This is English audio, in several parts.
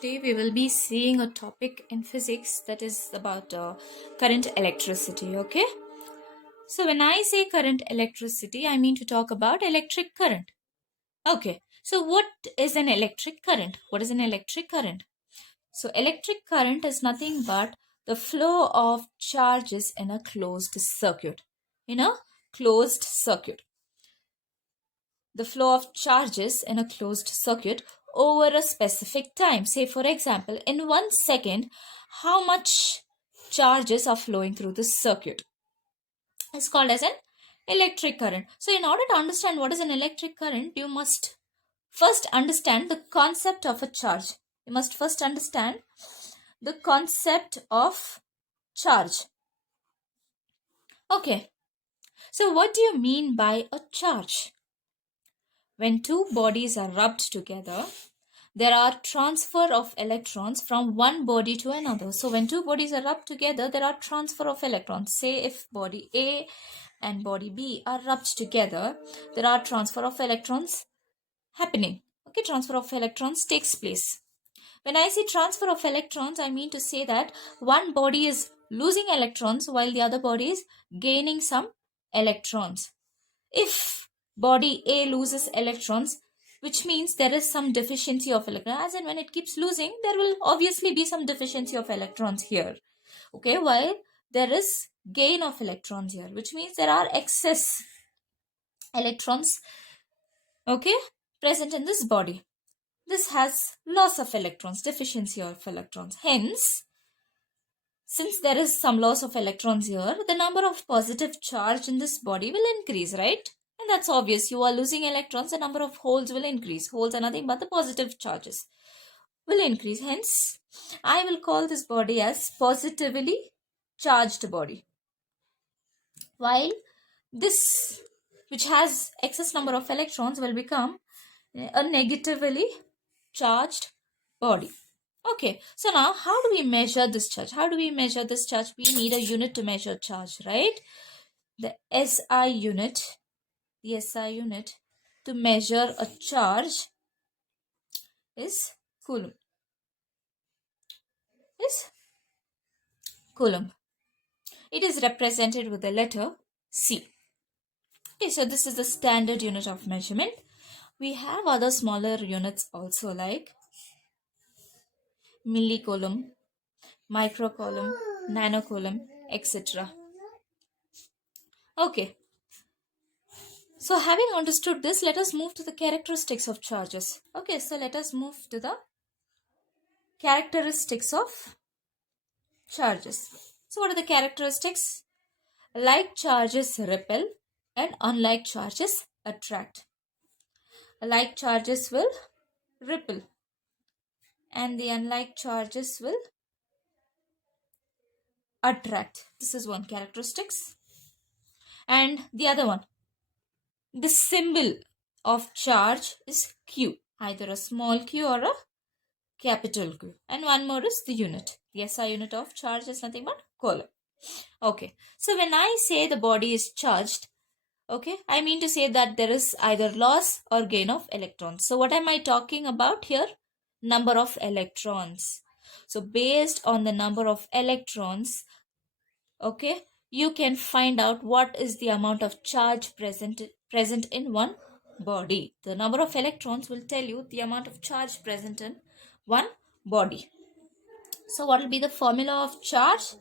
Today we will be seeing a topic in physics that is about current electricity. Okay, so when I say current electricity, I mean to talk about electric current. Okay, so what is an electric current? What is an electric current? So electric current is nothing but the flow of charges in a closed circuit. In a closed circuit, the flow of charges in a closed circuit over a specific time. Say, for example, in 1 second, how much charges are flowing through the circuit is called as an electric current. So, in order to understand what is an electric current, you must first understand the concept of a charge. You must first understand the concept of charge. Okay, so what do you mean by a charge? When two bodies are rubbed together, there are transfer of electrons from one body to another. So when two bodies are rubbed together, there are transfer of electrons. Say if body A and body B are rubbed together, there are transfer of electrons happening. Okay, transfer of electrons takes place. When I say transfer of electrons, I mean to say that one body is losing electrons while the other body is gaining some electrons. If body A loses electrons, which means there is some deficiency of electrons, as in when it keeps losing, there will obviously be some deficiency of electrons here. Okay, while there is gain of electrons here, which means there are excess electrons, okay, present in this body. This has loss of electrons, deficiency of electrons. Hence, since there is some loss of electrons here, the number of positive charge in this body will increase, right? And that's obvious. You are losing electrons, the number of holes will increase. Holes are nothing but the positive charges will increase. Hence, I will call this body as positively charged body. While this, which has excess number of electrons, will become a negatively charged body. Okay, so now how do we measure this charge? How do we measure this charge? We need a unit to measure charge, right? The SI unit to measure a charge is Coulomb. It is represented with the letter C. Okay, so this is the standard unit of measurement. We have other smaller units also like millicoulomb, microcoulomb, nanocoulomb, etc. Okay. So having understood this, let us move to the characteristics of charges. Okay, so let us move to the characteristics of charges. So what are the characteristics? Like charges repel and unlike charges attract. Like charges will repel and the unlike charges will attract. This is one characteristics. And the other one, the symbol of charge is Q, either a small q or a capital Q. And one more is the unit. The SI unit of charge is nothing but Coulomb. Okay, so when I say the body is charged, okay, I mean to say that there is either loss or gain of electrons. So what am I talking about here? Number of electrons. So based on the number of electrons, okay, you can find out what is the amount of charge present in one body. The number of electrons will tell you the amount of charge present in one body. So what will be the formula of charge?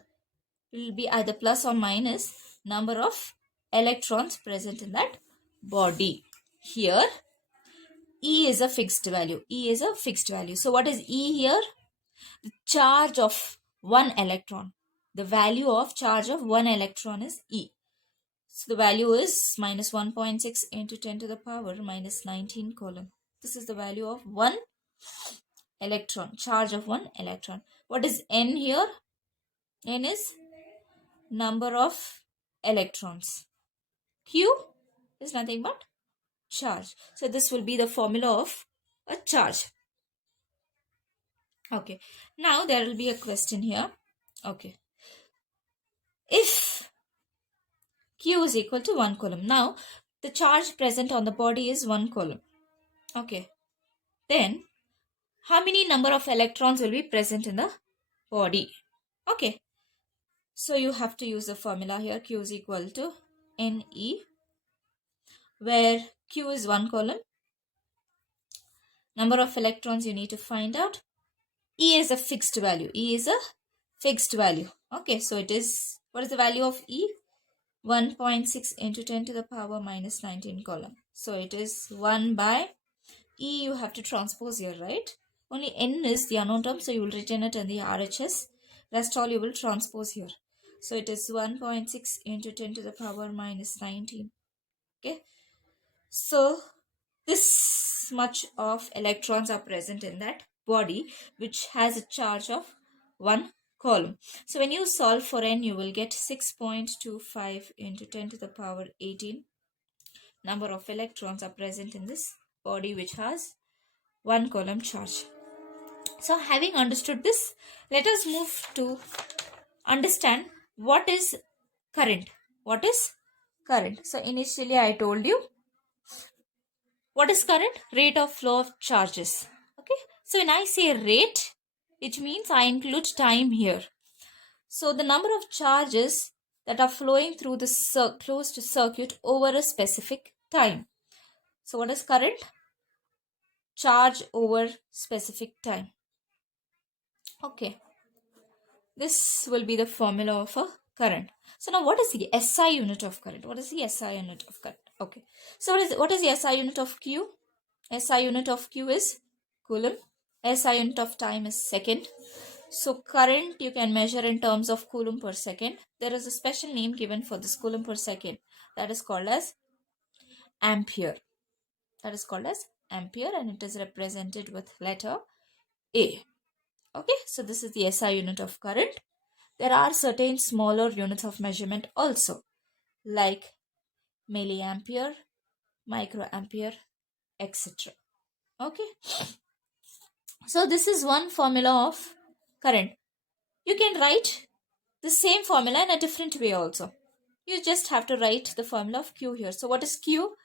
It will be either plus or minus number of electrons present in that body. Here, E is a fixed value. E is a fixed value. So what is E here? The charge of one electron. The value of charge of one electron is E. So the value is minus 1.6 into 10 to the power minus 19 coulomb. This is the value of one electron, charge of one electron. What is N here? N is number of electrons. Q is nothing but charge. So this will be the formula of a charge. Okay. Now there will be a question here. Okay. If Q is equal to 1 coulomb. Now the charge present on the body is 1 coulomb. Okay. Then how many number of electrons will be present in the body. Okay, so you have to use the formula here. Q is equal to Ne, where Q is one coulomb. Number of electrons you need to find out. E is a fixed value. E is a fixed value. Okay, so it is, what is the value of E? 1.6 into 10 to the power minus 19 coulomb. So it is 1 by E, you have to transpose here, right? Only N is the unknown term, so you will retain it in the RHS. Rest all you will transpose here. So it is 1.6 into 10 to the power minus 19. Okay. So this much of electrons are present in that body, which has a charge of 1 coulomb. So when you solve for N, you will get 6.25 into 10 to the power 18 number of electrons are present in this body, which has 1 coulomb charge. So having understood this, let us move to understand what is current. What is current? So initially I told you, what is current? Rate of flow of charges. Okay. So when I say rate, it means I include time here. So the number of charges that are flowing through the closed circuit over a specific time. So what is current? Charge over specific time. Okay. This will be the formula of a current. So now what is the SI unit of current? What is the SI unit of current? Okay. So what is the SI unit of Q? SI unit of Q is coulomb. SI unit of time is second. So current you can measure in terms of coulomb per second. There is a special name given for this coulomb per second. That is called as ampere. That is called as ampere, and it is represented with letter A. Okay, so this is the SI unit of current. There are certain smaller units of measurement also, like milliampere, microampere, etc. Okay, so this is one formula of current. You can write the same formula in a different way also. You just have to write the formula of Q here. So what is Q?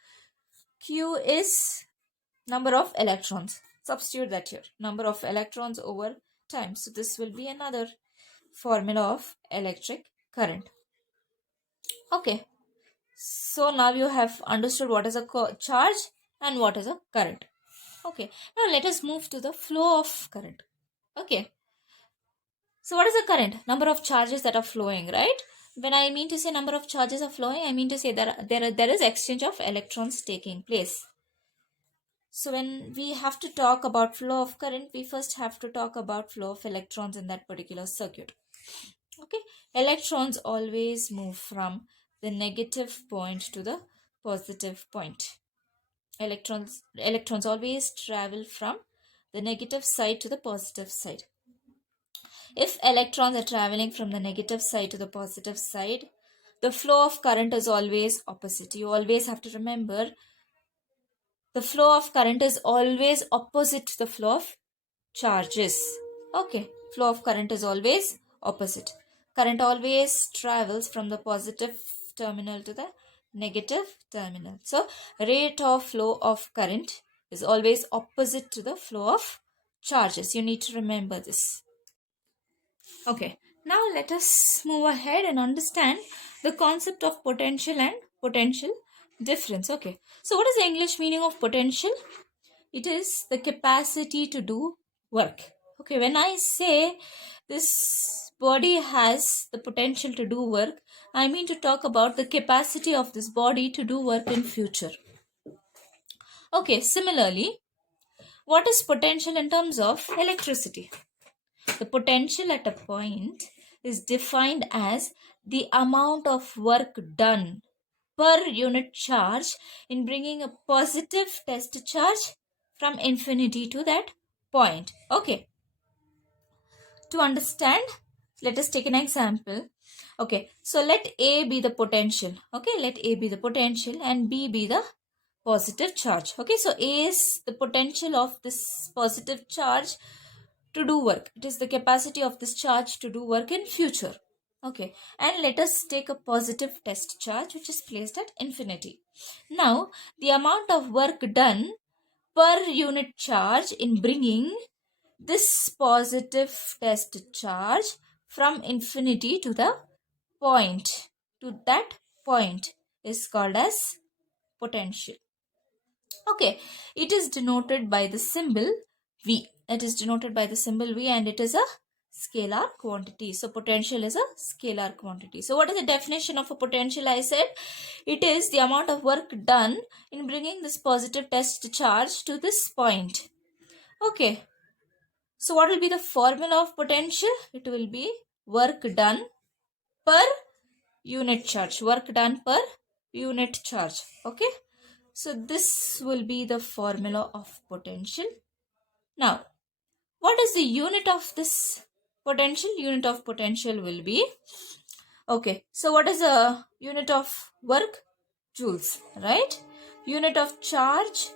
Q is number of electrons. Substitute that here. Number of electrons over time. So this will be another formula of electric current. Okay. So now you have understood what is a charge and what is a current. Okay. Now let us move to the flow of current. Okay. So what is the current? Number of charges that are flowing, right? When I mean to say number of charges are flowing, I mean to say that there is exchange of electrons taking place. So when we have to talk about flow of current, we first have to talk about flow of electrons in that particular circuit. Okay, electrons always move from the negative point to the positive point. Electrons always travel from the negative side to the positive side. If electrons are traveling from the negative side to the positive side, the flow of current is always opposite. You always have to remember the flow of current is always opposite to the flow of charges. Okay, flow of current is always opposite. Current always travels from the positive terminal to the negative terminal. So, rate of flow of current is always opposite to the flow of charges. You need to remember this. Okay, now let us move ahead and understand the concept of potential and potential difference. Okay, so what is the English meaning of potential? It is the capacity to do work. Okay, when I say this body has the potential to do work, I mean to talk about the capacity of this body to do work in future. Okay, similarly, what is potential in terms of electricity? The potential at a point is defined as the amount of work done per unit charge in bringing a positive test charge from infinity to that point. Okay. To understand, let us take an example. Okay. So let A be the potential. Okay. Let A be the potential and B be the positive charge. Okay. So A is the potential of this positive charge to do work. It is the capacity of this charge to do work in future. Okay, and let us take a positive test charge which is placed at infinity. Now, the amount of work done per unit charge in bringing this positive test charge from infinity to the point, to that point, is called as potential. Okay, it is denoted by the symbol V. It is denoted by the symbol V, and it is a scalar quantity. So potential is a scalar quantity. So what is the definition of a potential? I said it is the amount of work done in bringing this positive test charge to this point. Okay, so what will be the formula of potential? It will be work done per unit charge. Work done per unit charge. Okay, so this will be the formula of potential. Now, what is the unit of this potential? Unit of potential will be, okay, so what is the unit of work? Joules, right? Unit of charge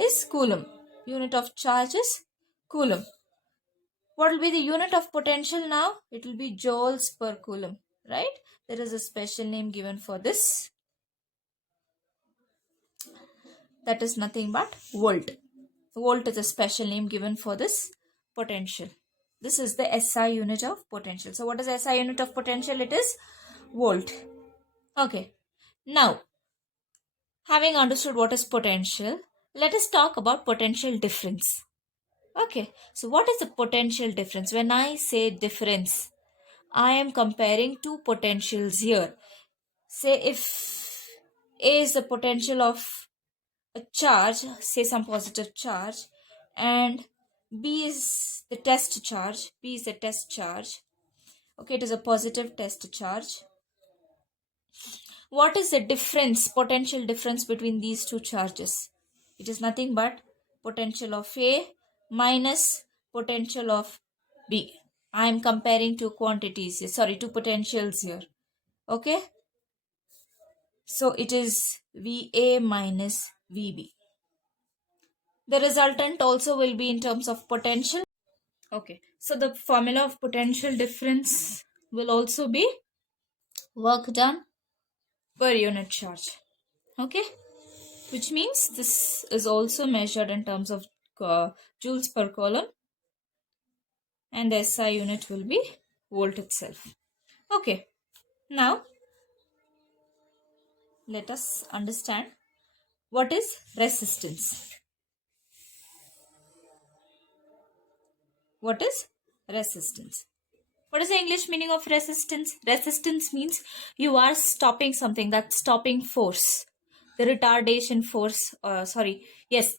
is coulomb. Unit of charge is coulomb. What will be the unit of potential now? It will be joules per coulomb, right? There is a special name given for this. That is nothing but volt. Volt is a special name given for this potential. This is the SI unit of potential. So what is SI unit of potential? It is volt. Okay. Now, having understood what is potential, let us talk about potential difference. Okay. So what is the potential difference? When I say difference, I am comparing two potentials here. Say if A is the potential of a charge, say some positive charge, and B is the test charge. B is the test charge. Okay, it is a positive test charge. What is the difference, potential difference between these two charges? It is nothing but potential of A minus potential of B. I am comparing two quantities, two potentials here. Okay, so it is VA minus VB. The resultant also will be in terms of potential. Okay, so the formula of potential difference will also be work done per unit charge. Okay, which means this is also measured in terms of joules per coulomb, and the SI unit will be volt itself. Okay, now let us understand what is resistance. What is resistance? What is the English meaning of resistance? Resistance means you are stopping something, that's stopping force. The retardation force, the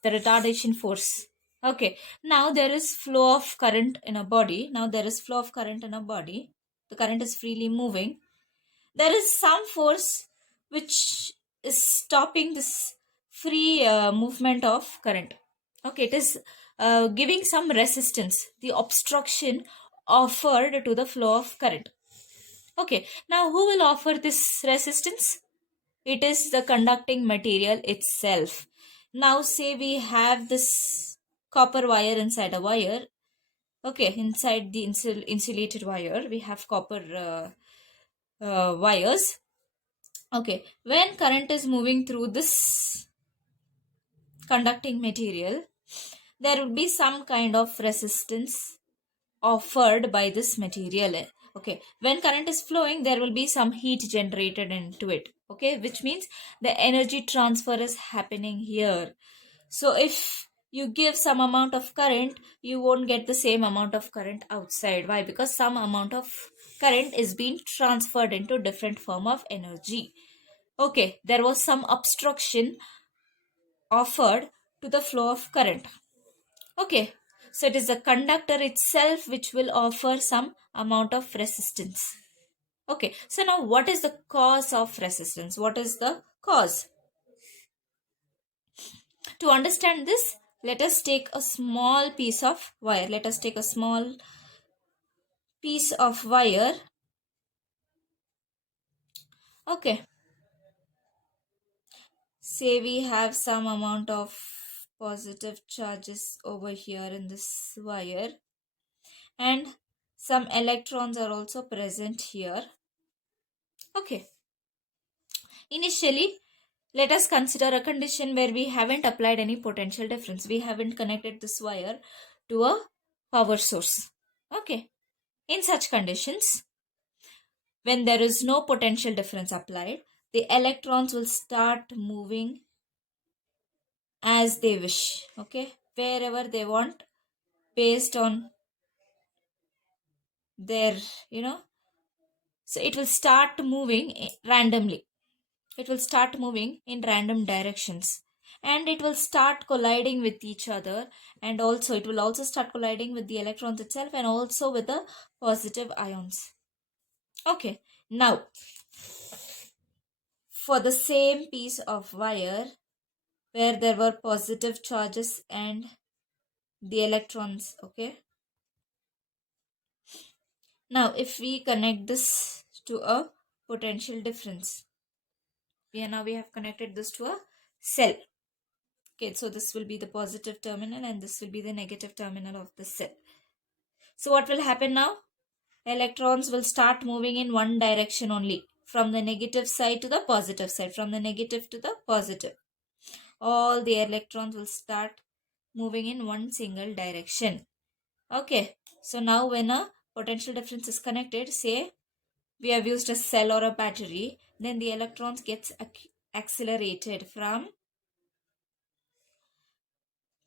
retardation force. Okay, now there is flow of current in a body. The current is freely moving. There is some force which is stopping this free movement of current. Okay, it is giving some resistance, the obstruction offered to the flow of current. Okay, now who will offer this resistance? It is the conducting material itself. Now say we have this copper wire inside a wire. Okay, inside the insulated wire we have copper wires. Okay, when current is moving through this conducting material, there will be some kind of resistance offered by this material. Okay, when current is flowing, there will be some heat generated into it. Okay, which means the energy transfer is happening here. So if you give some amount of current, you won't get the same amount of current outside. Why? Because some amount of current is being transferred into different form of energy. Okay, there was some obstruction offered to the flow of current. Okay, so it is the conductor itself which will offer some amount of resistance. Okay, so now what is the cause of resistance? What is the cause? To understand this, let us take a small piece of wire. Let us take a small piece of wire. Okay, say we have some amount of positive charges over here in this wire, and some electrons are also present here. Okay, initially let us consider a condition where we haven't applied any potential difference. We haven't connected this wire to a power source. Okay. In such conditions, when there is no potential difference applied, the electrons will start moving as they wish. Okay. Wherever they want, based on their, so it will start moving randomly. It will start moving in random directions, and it will start colliding with each other, and also it will also start colliding with the electrons itself and also with the positive ions. Okay, now for the same piece of wire where there were positive charges and the electrons, okay, now if we connect this to a potential difference, we have connected this to a cell. Okay, so this will be the positive terminal and this will be the negative terminal of the cell. So what will happen now? Electrons will start moving in one direction only, from the negative side to the positive side, from the negative to the positive. All the electrons will start moving in one single direction. Okay, so now when a potential difference is connected, say we have used a cell or a battery, then the electrons gets accelerated from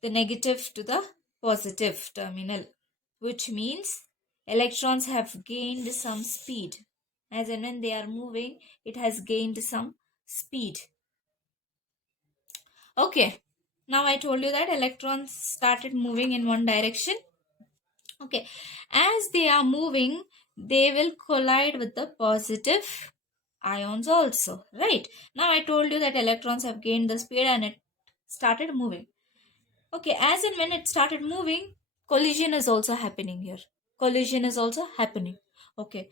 the negative to the positive terminal, which means electrons have gained some speed. As and when they are moving, it has gained some speed. Okay, now I told you that electrons started moving in one direction. Okay, as they are moving, they will collide with the positive ions also, right? Now I told you that electrons have gained the speed and it started moving. Okay, as and when it started moving, collision is also happening here. Collision is also happening. Okay,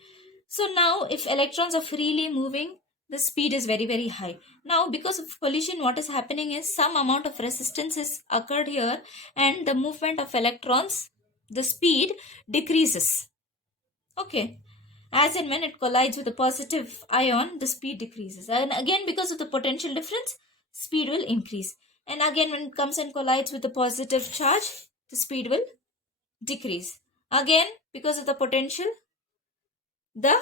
so now if electrons are freely moving, the speed is very, very high. Now because of collision, what is happening is some amount of resistance is occurred here and the movement of electrons, the speed decreases. Okay, as and when it collides with a positive ion, the speed decreases. And again, because of the potential difference, speed will increase. And again, when it comes and collides with a positive charge, the speed will decrease. Again, because of the potential, the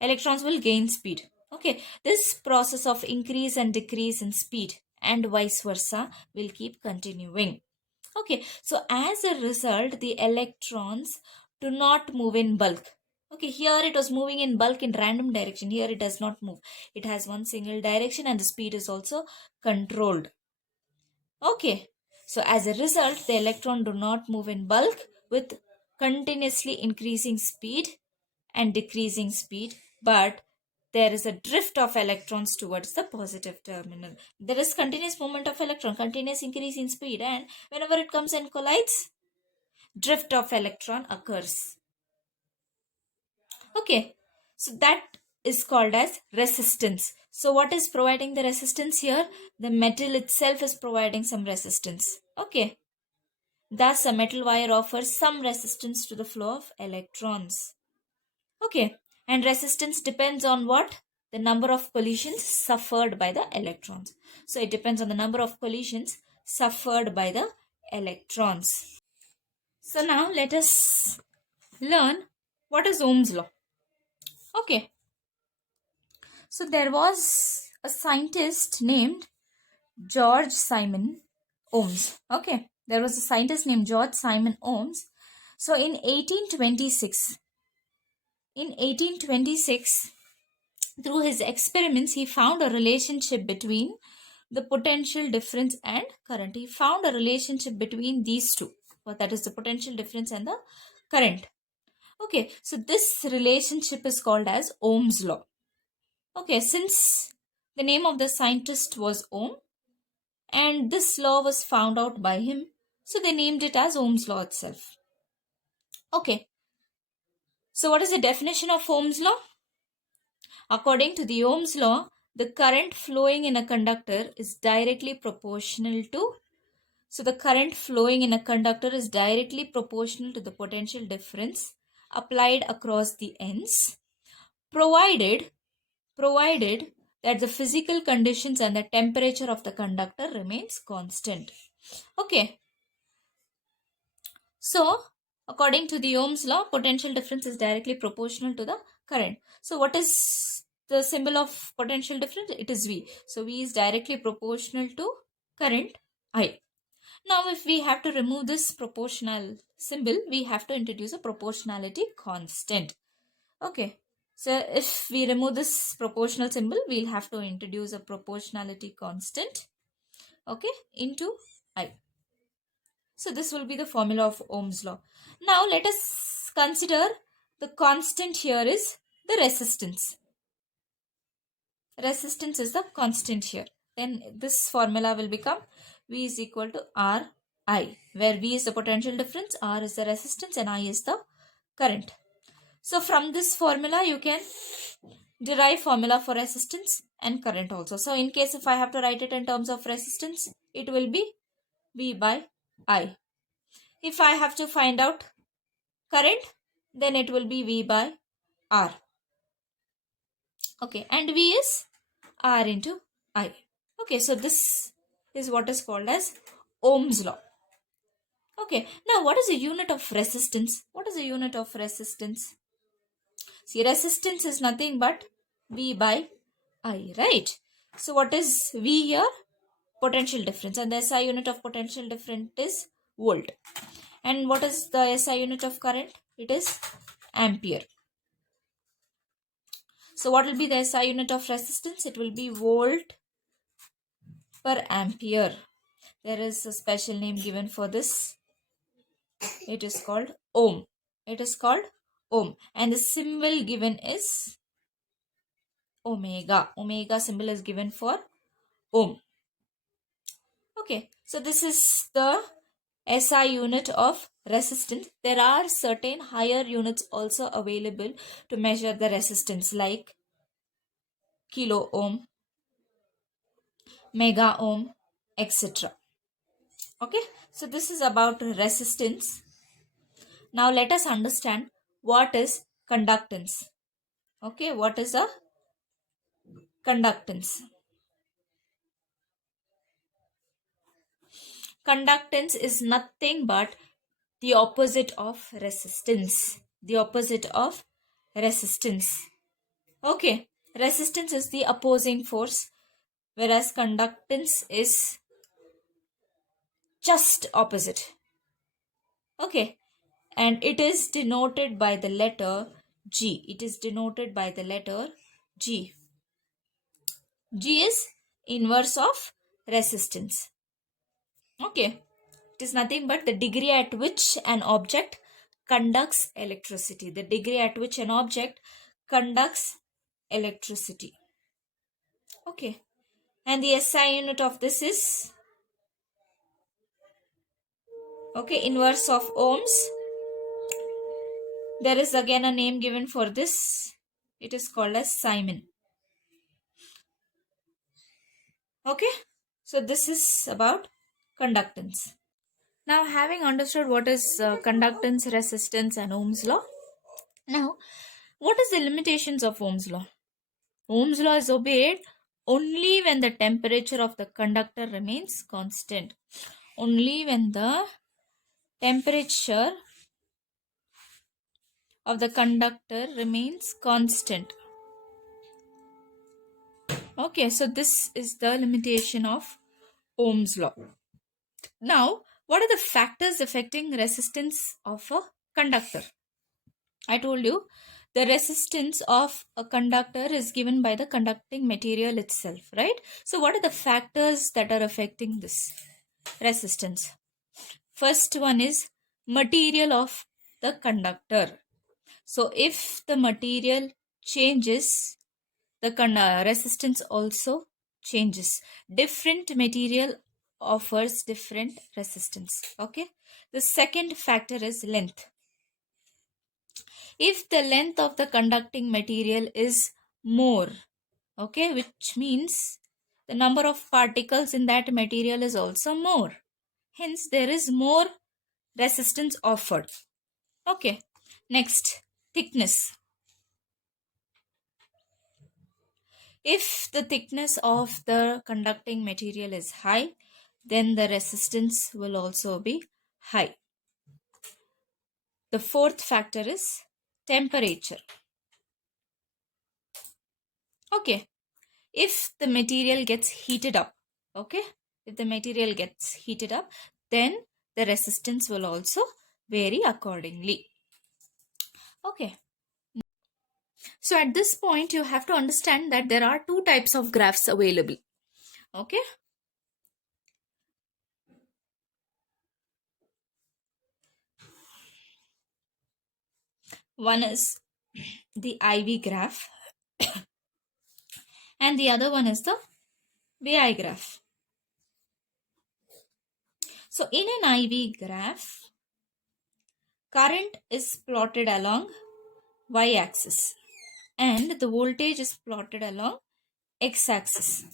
electrons will gain speed. Okay, this process of increase and decrease in speed and vice versa will keep continuing. Okay, so as a result, the electrons do not move in bulk. Okay, here it was moving in bulk in random direction. Here it does not move. It has one single direction and the speed is also controlled. Okay, so as a result, the electron do not move in bulk with continuously increasing speed and decreasing speed, but there is a drift of electrons towards the positive terminal. There is continuous movement of electron, continuous increase in speed, and whenever it comes and collides, drift of electron occurs. Okay, so that is called as resistance. So what is providing the resistance here? The metal itself is providing some resistance. Okay, thus a metal wire offers some resistance to the flow of electrons. Okay, and resistance depends on what? The number of collisions suffered by the electrons. So it depends on the number of collisions suffered by the electrons. So now let us learn what is Ohm's law. Okay, so there was a scientist named George Simon Ohms. Okay, there was a scientist named George Simon Ohms. So in 1826, through his experiments, he found a relationship between the potential difference and current. He found a relationship between these two. Well, that is the potential difference and the current. Okay, so this relationship is called as Ohm's law. Okay, since the name of the scientist was Ohm and this law was found out by him, so they named it as Ohm's law itself. Okay, so what is the definition of Ohm's law? According to the Ohm's law, the current flowing in a conductor is directly proportional to, so the current flowing in a conductor is directly proportional to the potential difference applied across the ends, provided that the physical conditions and the temperature of the conductor remains constant. Okay. So, According to the Ohm's law, potential difference is directly proportional to the current. So what is the symbol of potential difference? It is V. So V is directly proportional to current I. Now if we have to remove this proportional symbol, we have to introduce a proportionality constant. Okay, so if we remove this proportional symbol, we'll have to introduce a proportionality constant, okay, into I. So this will be the formula of Ohm's law. Now let us consider the constant here is the resistance. Resistance is the constant here. Then this formula will become V is equal to Ri, where V is the potential difference, R is the resistance, and I is the current. So from this formula you can derive formula for resistance and current also. So in case if I have to write it in terms of resistance, it will be V by I. If I have to find out current, then it will be V by R. Okay, and V is R into I. Okay, so this is what is called as Ohm's law. Okay, now what is the unit of resistance? What is the unit of resistance? See, resistance is nothing but V by I, right? So what is V here? Potential difference, and the SI unit of potential difference is volt. And what is the SI unit of current? It is ampere. So what will be the SI unit of resistance? It will be volt per ampere. There is a special name given for this. It is called ohm. It is called ohm. And the symbol given is omega. Omega symbol is given for ohm. Okay. So this is the SI unit of resistance. There are certain higher units also available to measure the resistance, like kilo ohm, mega ohm, etc. Okay, so this is about resistance. Now let us understand what is conductance. Okay, what is a conductance? Conductance is nothing but the opposite of resistance. The opposite of resistance. Okay, resistance is the opposing force, whereas conductance is just opposite. Okay, and it is denoted by the letter G. It is denoted by the letter G. G is inverse of resistance. Okay, it is nothing but the degree at which an object conducts electricity. The degree at which an object conducts electricity. Okay, and the SI unit of this is, okay, inverse of ohms. There is again a name given for this. It is called as Simon. Okay, so this is about conductance. Now, having understood what is conductance, resistance, and Ohm's law, now what is the limitations of Ohm's law? Ohm's law is obeyed only when the temperature of the conductor remains constant. Only when the temperature of the conductor remains constant. Okay, so this is the limitation of Ohm's law. Now, what are the factors affecting resistance of a conductor? I told you the resistance of a conductor is given by the conducting material itself, right? So what are the factors that are affecting this resistance? First one is material of the conductor. So if the material changes, the resistance also changes. Different material offers different resistance. Okay. The second factor is length. If the length of the conducting material is more, okay, which means the number of particles in that material is also more. Hence, there is more resistance offered. Okay. Next, thickness. If the thickness of the conducting material is high, then the resistance will also be high. The fourth factor is temperature. Okay, if the material gets heated up, okay, if the material gets heated up, then the resistance will also vary accordingly. Okay, so at this point you have to understand that there are two types of graphs available. Okay, one is the IV graph and the other one is the VI graph. So in an IV graph, current is plotted along y-axis and the voltage is plotted along x-axis.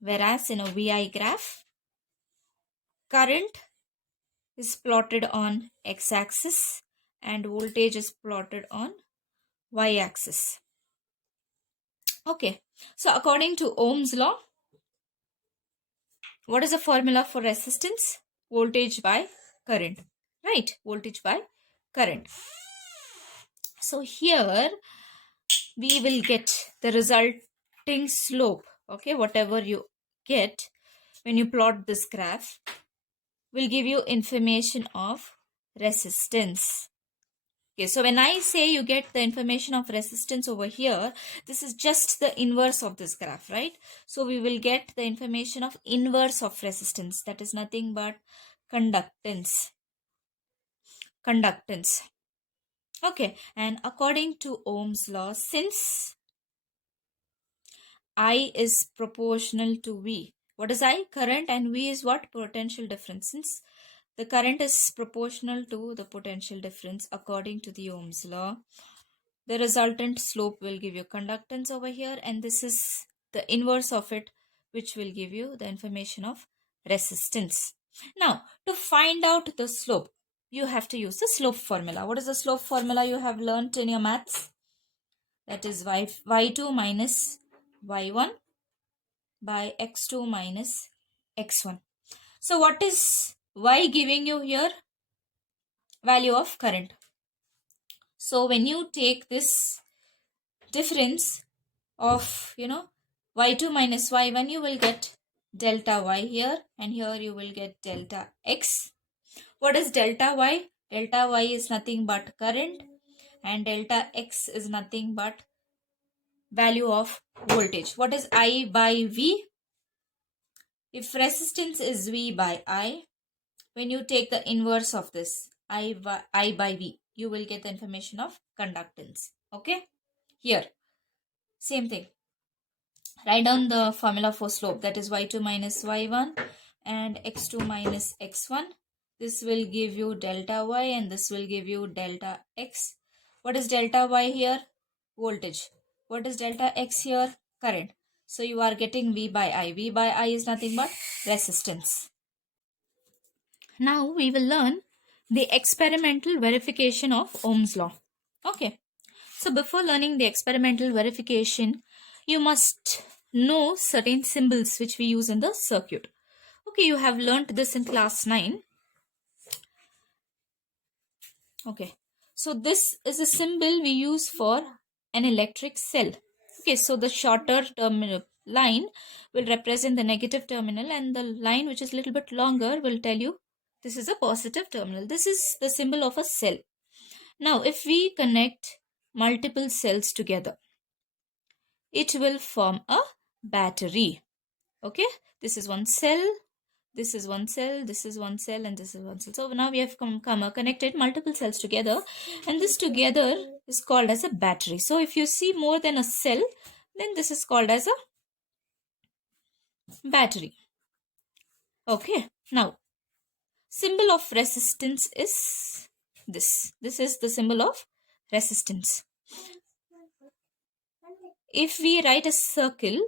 Whereas in a VI graph, current is plotted on x-axis and voltage is plotted on y-axis. Okay, so according to Ohm's law, what is the formula for resistance? Voltage by current, right? Voltage by current. So here we will get the resulting slope. Okay, whatever you get when you plot this graph will give you information of resistance. Okay, so when I say you get the information of resistance over here, this is just the inverse of this graph, right? So we will get the information of inverse of resistance. That is nothing but conductance. Conductance. Okay, and according to Ohm's law, since I is proportional to V. What is I? Current, and V is what? Potential difference. Since the current is proportional to the potential difference according to the Ohm's law, the resultant slope will give you conductance over here, and this is the inverse of it, which will give you the information of resistance. Now, to find out the slope, you have to use the slope formula. What is the slope formula you have learnt in your maths? That is y2 minus y1 by x2 minus x1. So what is y giving you here? Value of current. So when you take this difference of, y2 minus y1, you will get delta y here, and here you will get delta x. What is delta y? Delta y is nothing but current, and delta x is nothing but value of voltage. What is I by V? If resistance is V by I, when you take the inverse of this, I by V, you will get the information of conductance. Okay? Here, same thing. Write down the formula for slope, that is y2 minus y1 and x2 minus x1. This will give you delta y and this will give you delta x. What is delta y here? Voltage. What is delta x here? Current. So you are getting V by I. V by I is nothing but resistance. Now we will learn the experimental verification of Ohm's law. Okay. So before learning the experimental verification, you must know certain symbols which we use in the circuit. Okay, you have learnt this in class 9. Okay, so this is a symbol we use for an electric cell. Okay, so the shorter terminal line will represent the negative terminal, and the line which is a little bit longer will tell you this is a positive terminal. This is the symbol of a cell. Now, if we connect multiple cells together, it will form a battery. Okay, this is one cell, this is one cell, this is one cell, and this is one cell. So now we have connected multiple cells together, and this together is called as a battery. So if you see more than a cell, then this is called as a battery. Okay, now symbol of resistance is this. This is the symbol of resistance. If we write a circle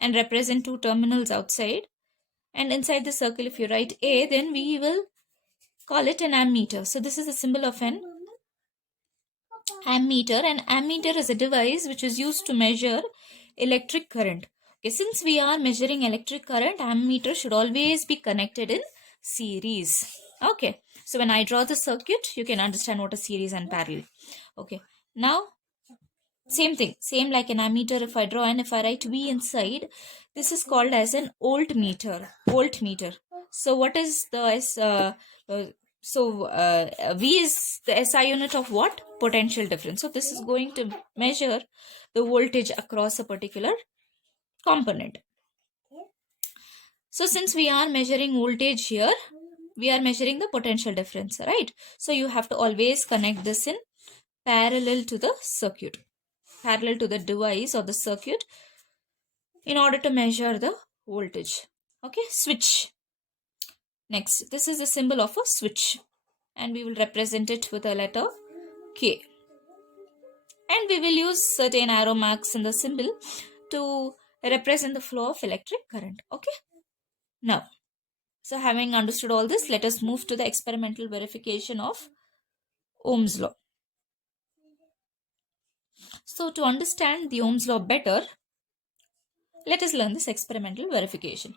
and represent two terminals outside, and inside the circle if you write A, then we will call it an ammeter. So this is a symbol of an ammeter. An ammeter is a device which is used to measure electric current. Okay, since we are measuring electric current, ammeter should always be connected in series. Okay, so when I draw the circuit, you can understand what is series and parallel. Okay, now same thing, same like an ammeter. If I draw and if I write V inside, this is called as an voltmeter. Voltmeter. So what is the uh, V is the SI unit of what? Potential difference. So this is going to measure the voltage across a particular component. So since we are measuring voltage here, we are measuring the potential difference, right? So you have to always connect this in parallel to the circuit, parallel to the device or the circuit, in order to measure the voltage. Okay, switch. Next, this is the symbol of a switch, and we will represent it with a letter K. And we will use certain arrow marks in the symbol to represent the flow of electric current. Okay, now, so having understood all this, let us move to the experimental verification of Ohm's law. So to understand the Ohm's law better, let us learn this experimental verification.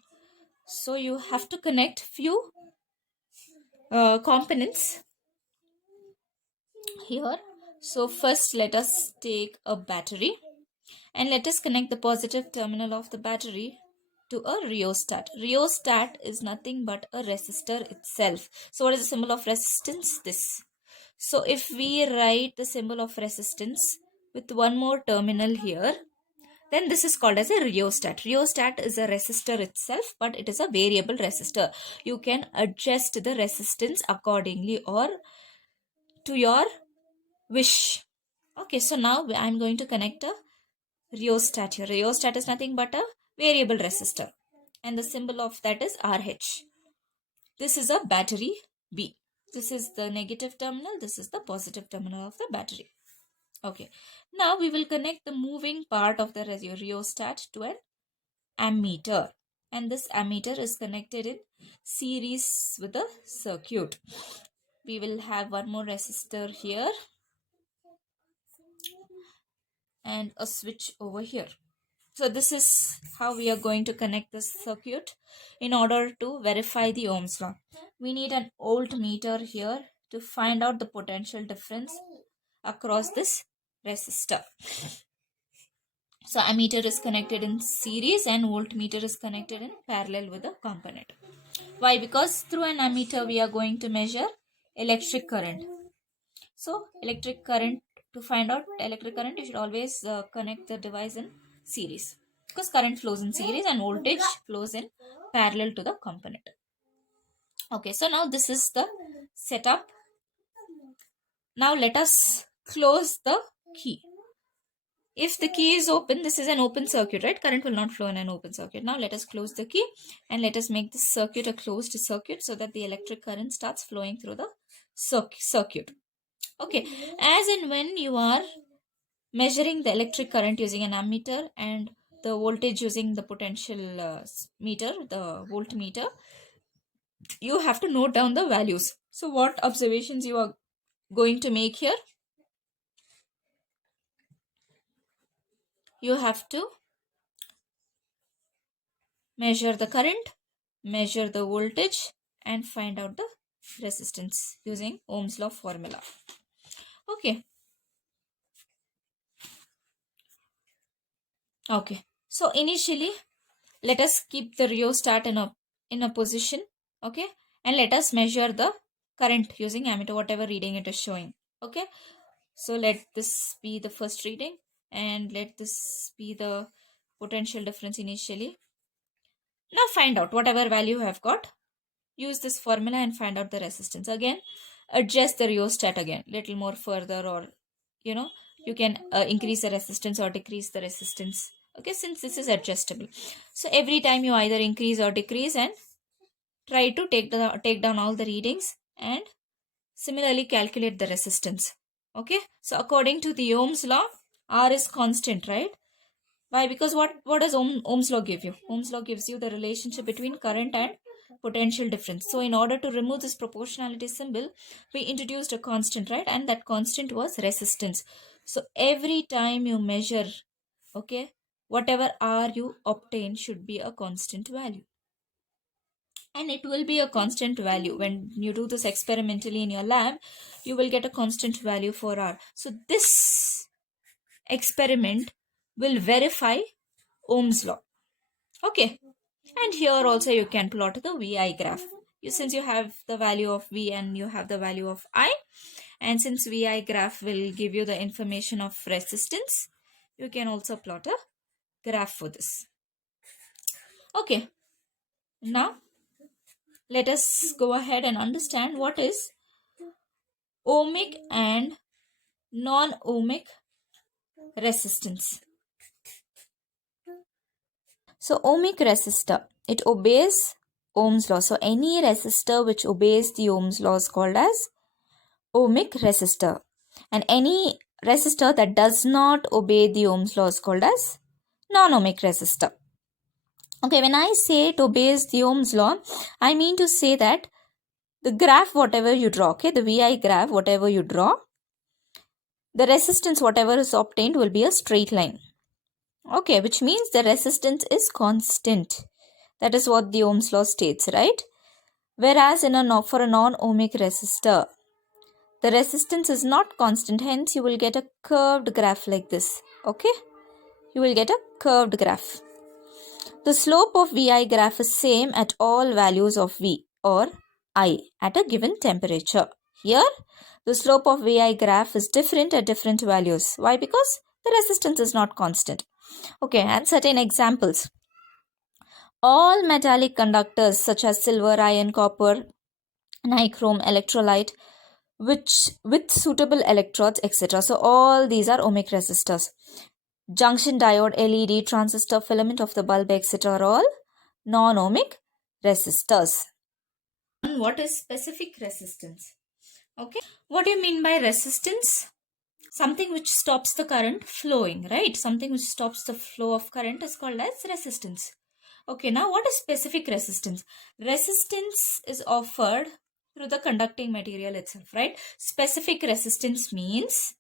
So you have to connect few components here. So first let us take a battery and let us connect the positive terminal of the battery to a rheostat. Rheostat is nothing but a resistor itself. So what is the symbol of resistance? This. So if we write the symbol of resistance with one more terminal here, then this is called as a rheostat. Rheostat is a resistor itself, but it is a variable resistor. You can adjust the resistance accordingly or to your wish. Okay, so now I'm going to connect a rheostat here. Rheostat is nothing but a variable resistor, and the symbol of that is RH. This is a battery B. This is the negative terminal. This is the positive terminal of the battery. Okay, now we will connect the moving part of the rheostat to an ammeter, and this ammeter is connected in series with the circuit. We will have one more resistor here and a switch over here. So this is how we are going to connect this circuit in order to verify the Ohm's law. We need an voltmeter here to find out the potential difference across this resistor. So ammeter is connected in series and voltmeter is connected in parallel with the component. Why? Because through an ammeter we are going to measure electric current. So electric current, to find out electric current, you should always connect the device in series, because current flows in series and voltage flows in parallel to the component. Okay, so now this is the setup. Now let us close the key. If the key is open, this is an open circuit, right? Current will not flow in an open circuit. Now let us close the key and let us make this circuit a closed circuit so that the electric current starts flowing through the circuit. Okay, as and when you are measuring the electric current using an ammeter and the voltage using the potential meter, the voltmeter, you have to note down the values. So what observations you are going to make here? You have to measure the current, measure the voltage, and find out the resistance using Ohm's law formula. Okay. Okay. So initially, let us keep the rheostat in a position. Okay. And let us measure the current using ammeter, whatever reading it is showing. Okay. So let this be the first reading and let this be the potential difference initially. Now find out whatever value you have got. Use this formula and find out the resistance. Again, adjust the rheostat again, little more further, or you can increase the resistance or decrease the resistance. Okay, since this is adjustable. So every time you either increase or decrease and try to take down all the readings and similarly calculate the resistance. Okay, so according to the Ohm's law, R is constant, right? Why? Because what does Ohm's law give you? Ohm's law gives you the relationship between current and potential difference. So in order to remove this proportionality symbol, we introduced a constant, right? And that constant was resistance. So every time you measure, okay, whatever R you obtain should be a constant value. and it will be a constant value. When you do this experimentally in your lab, you will get a constant value for R. So this experiment will verify Ohm's law. Okay, and here also you can plot the VI graph. Since you have the value of V and you have the value of I, and since VI graph will give you the information of resistance, you can also plot a graph for this. Okay, now let us go ahead and understand what is ohmic and non-ohmic resistance. So ohmic resistor, it obeys Ohm's law. So any resistor which obeys the Ohm's law is called as ohmic resistor. And any resistor that does not obey the Ohm's law is called as non-ohmic resistor. Okay, when I say it obeys the Ohm's law, I mean to say that the graph whatever you draw, okay, the VI graph whatever you draw, the resistance whatever is obtained will be a straight line. Okay, which means the resistance is constant. That is what the Ohm's law states, right? Whereas for a non-ohmic resistor, the resistance is not constant, hence you will get a curved graph like this. Okay, you will get a curved graph. The slope of VI graph is same at all values of V or I at a given temperature. Here, the slope of VI graph is different at different values. Why? Because the resistance is not constant. Okay, and certain examples. All metallic conductors such as silver, iron, copper, nichrome, electrolyte, which with suitable electrodes, etc. So all these are ohmic resistors. Junction diode, LED, transistor, filament of the bulb, etc. are all non-ohmic resistors. What is specific resistance? Okay, what do you mean by resistance? Something which stops the current flowing, right? Something which stops the flow of current is called as resistance. Okay, now what is specific resistance? Resistance is offered through the conducting material itself, right? Specific resistance means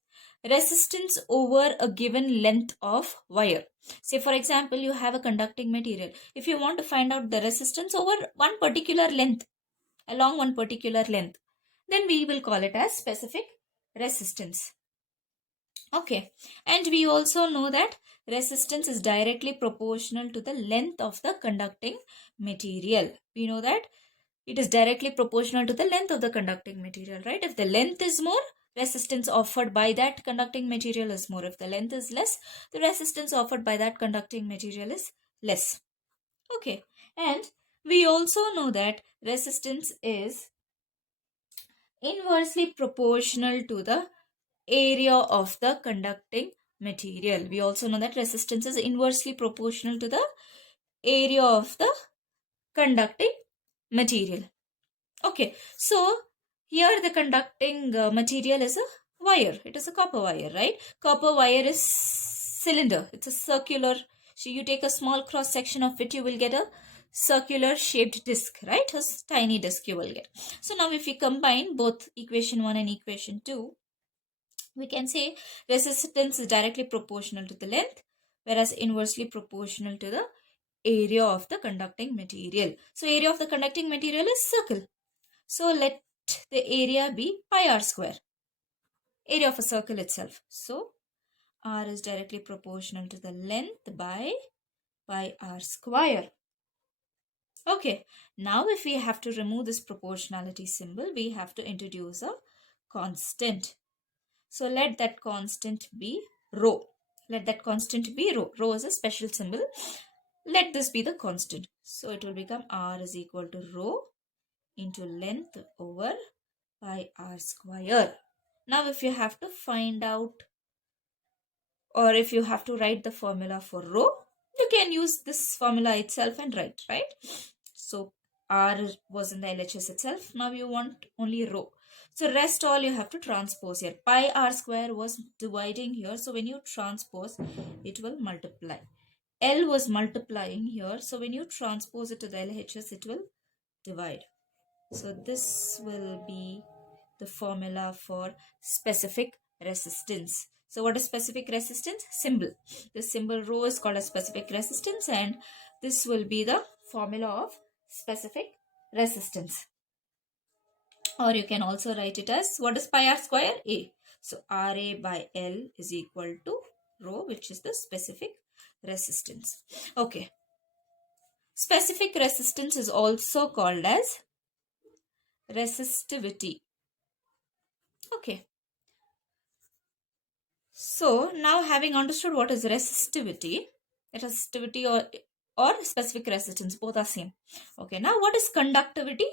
resistance over a given length of wire. Say for example, you have a conducting material. If you want to find out the resistance over one particular length, along one particular length, then we will call it as specific resistance. Okay, and we also know that resistance is directly proportional to the length of the conducting material. We know that it is directly proportional to the length of the conducting material, right? If the length is more, resistance offered by that conducting material is more. If the length is less, the resistance offered by that conducting material is less. Okay, and we also know that resistance is inversely proportional to the area of the conducting material. We also know that resistance is inversely proportional to the area of the conducting material. Okay, so here the conducting material is a wire. It is a copper wire, right? Copper wire is cylinder. It's a circular. So you take a small cross section of it, you will get a circular shaped disc, right? A tiny disc you will get. So now if we combine both equation 1 and equation 2, we can say resistance is directly proportional to the length, whereas inversely proportional to the area of the conducting material. So area of the conducting material is circle. So let the area be pi r square, area of a circle itself. So r is directly proportional to the length by pi r square. Okay, now if we have to remove this proportionality symbol, we have to introduce a constant. So let that constant be rho. Let that constant be rho. Rho is a special symbol. Let this be the constant. So it will become r is equal to rho into length over pi r square. Now if you have to find out, or if you have to write the formula for rho, you can use this formula itself and write, right? So r was in the LHS itself. Now you want only rho. So rest all you have to transpose here. Pi r square was dividing here. So when you transpose, it will multiply. L was multiplying here. So when you transpose it to the LHS, it will divide. So this will be the formula for specific resistance. So what is specific resistance? Symbol. The symbol rho is called a specific resistance, and this will be the formula of specific resistance. Or you can also write it as, what is pi r square? A. So Ra by L is equal to rho, which is the specific resistance. Okay. Specific resistance is also called as resistivity. Okay. So now, having understood what is resistivity or specific resistance, both are same. Okay. Now, what is conductivity?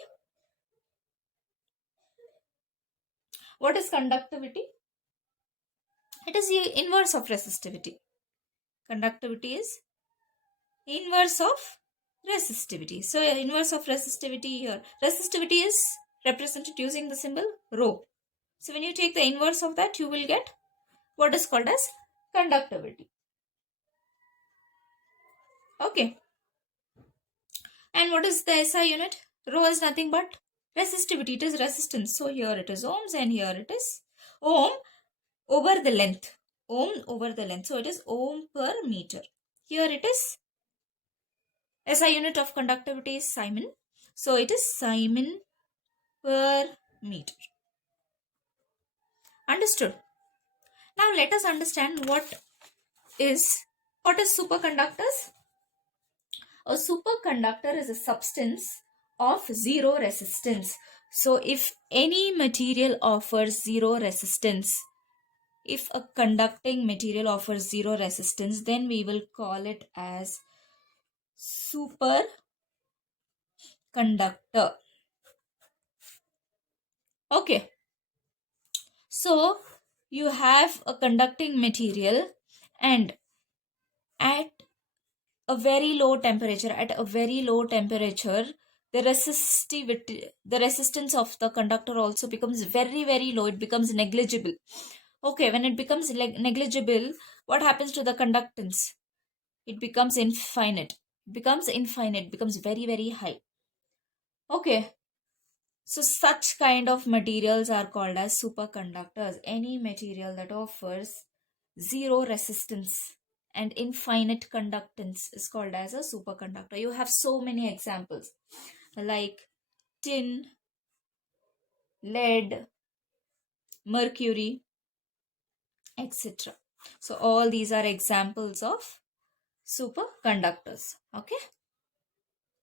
What is conductivity? It is the inverse of resistivity. Conductivity is inverse of resistivity. So, inverse of resistivity here. Resistivity is represented using the symbol rho. So, when you take the inverse of that, you will get what is called as conductivity. Okay. And what is the SI unit? Rho is nothing but resistivity. It is resistance. So, here it is ohms and here it is ohm over the length. Ohm over the length. So, it is ohm per meter. Here it is SI unit of conductivity is Simon. So, it is Simon per meter. Understood? Now, let us understand what is superconductors. A superconductor is a substance of zero resistance. So, if any material offers zero resistance, if a conducting material offers zero resistance, then we will call it as superconductor. Okay. So, you have a conducting material, and at a very low temperature, the resistance of the conductor also becomes very, very low. It becomes negligible. Okay, when it becomes negligible, what happens to the conductance? It becomes infinite. Becomes very, very high. Okay, so such kind of materials are called as superconductors. Any material that offers zero resistance and infinite conductance is called as a superconductor. You have so many examples like tin, lead, mercury, etc. So all these are examples of superconductors. Okay.